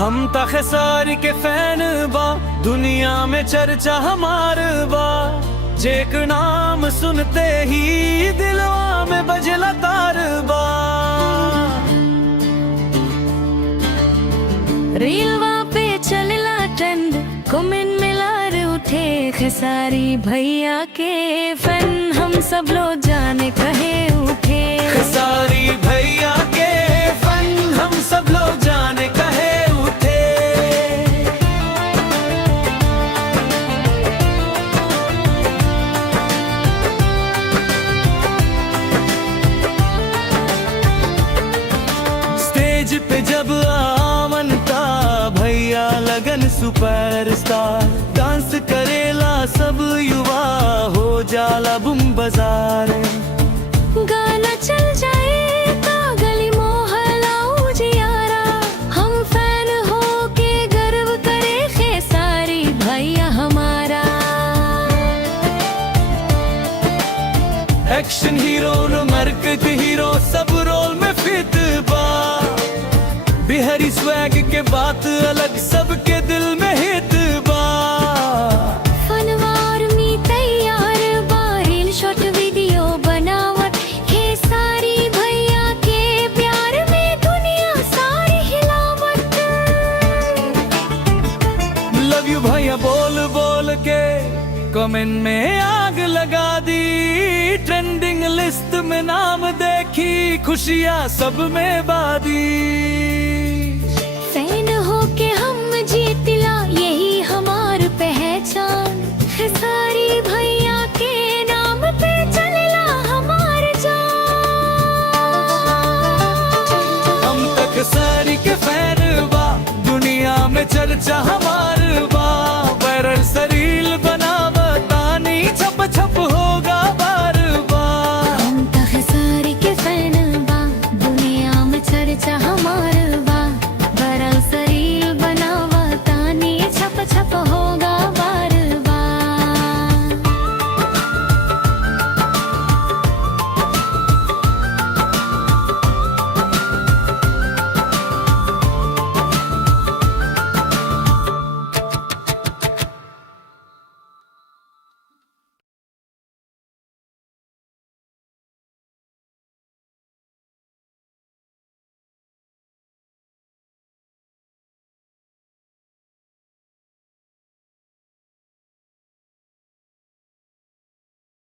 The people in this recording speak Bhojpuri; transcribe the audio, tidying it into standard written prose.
हम तखेसारी के फैन बा, दुनिया में चर्चा हमार बा। जेक नाम सुनते ही दिलवा में बजला तार बा। रीलवा पे चलला ट्रेंड, कमेंट में लार उठे खेसारी भैया के फैन। हम सब लोग जाने कहे उठे खेसारी भैया के फैन, हम सब लोग जाने कहे उठे। स्टेज पे जब आवन का भैया लगन सुपरस्टार। डांस करेला सब युवा, हो जाला बुम बाजार। गाना चल जाए तो गली मोहल्ला उजियारा। हम फैन हो के गर्व करे खेसारी भैया हमारा। एक्शन हीरो, रोमांटिक हीरो, सब रोल में फिट बा। बिहारी स्वैग के बात अलग, सबके दिल में हिट बा। फनवार में तैयार बा, रील शॉट वीडियो बनावत। खेसारी भैया के प्यार में दुनिया सारी हिलावत। लव यू भैया बोल बोल के कमेंट में आग लगा दी। ट्रेंडिंग लिस्ट में नाम देखी, खुशियाँ सब में बादी। फैन हो के हम जीतला, यही हमार पहचान। खेसारी भैया के नाम पे चलला हमार जान। हम तक सारी के फैन बा, दुनिया में चर्चा